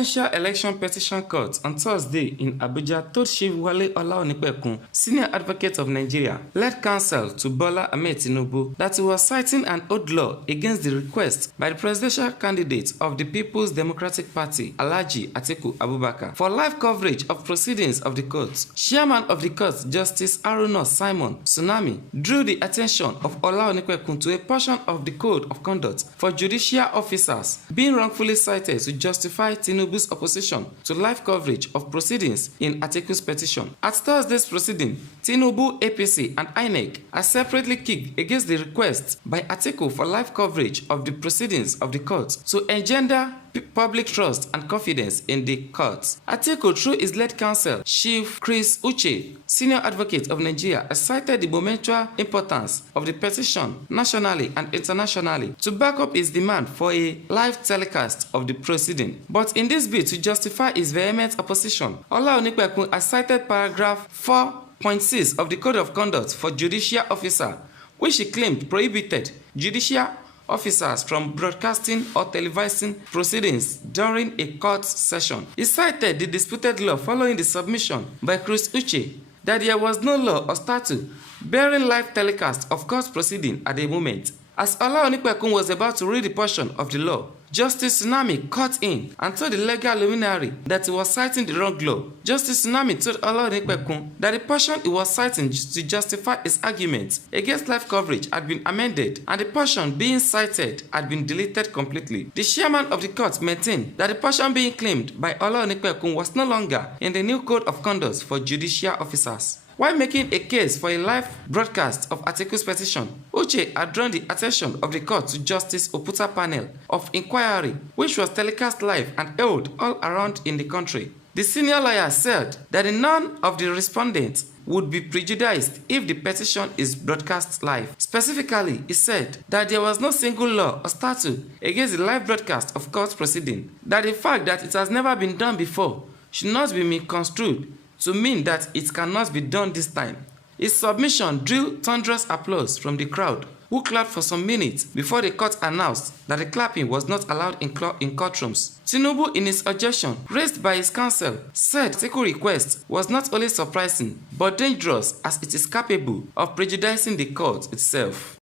Presidential Election Petition Court on Thursday in Abuja told Chief Wale Olaonipekun, Senior Advocate of Nigeria, led counsel to Bola Ahmed Tinubu, that he was citing an old law against the request by the presidential candidate of the People's Democratic Party, Alhaji Atiku Abubakar, for live coverage of proceedings of the court. Chairman of the court, Justice Haruna Simon Tsunami, drew the attention of Olaonipekun to a portion of the Code of Conduct for judicial officers being wrongfully cited to justify Tinubu's opposition to live coverage of proceedings in Atiku's petition. At Thursday's proceeding, Tinubu, APC, and INEC are separately kicked against the request by Atiku for live coverage of the proceedings of the court to engender public trust and confidence in the courts. Atiku, through his lead counsel, Chief Chris Uche, Senior Advocate of Nigeria, has cited the momentous importance of the petition nationally and internationally to back up his demand for a live telecast of the proceeding. But in this bid to justify his vehement opposition, Olaonipekun has cited paragraph 4.6 of the Code of Conduct for Judicial Officer, which he claimed prohibited judicial officers from broadcasting or televising proceedings during a court session. He cited the disputed law following the submission by Chris Uche that there was no law or statute bearing live telecast of court proceeding at the moment. As Olaonipekun was about to read the portion of the law, Justice Tsunami cut in and told the legal luminary that he was citing the wrong law. Justice Tsunami told Olaonipekun that the portion he was citing to justify his argument against live coverage had been amended and the portion being cited had been deleted completely. The chairman of the court maintained that the portion being claimed by Olaonipekun was no longer in the new Code of Conduct for judicial officers. While making a case for a live broadcast of Atiku's petition, Uche had drawn the attention of the court to Justice Oputa panel of inquiry, which was telecast live and held all around in the country. The senior lawyer said that none of the respondents would be prejudiced if the petition is broadcast live. Specifically, he said that there was no single law or statute against the live broadcast of court proceeding, that the fact that it has never been done before should not be misconstrued to mean that it cannot be done this time. His submission drew thunderous applause from the crowd, who clapped for some minutes before the court announced that the clapping was not allowed in courtrooms. Tinubu, in his objection raised by his counsel, said Atiku's request was not only surprising but dangerous as it is capable of prejudicing the court itself.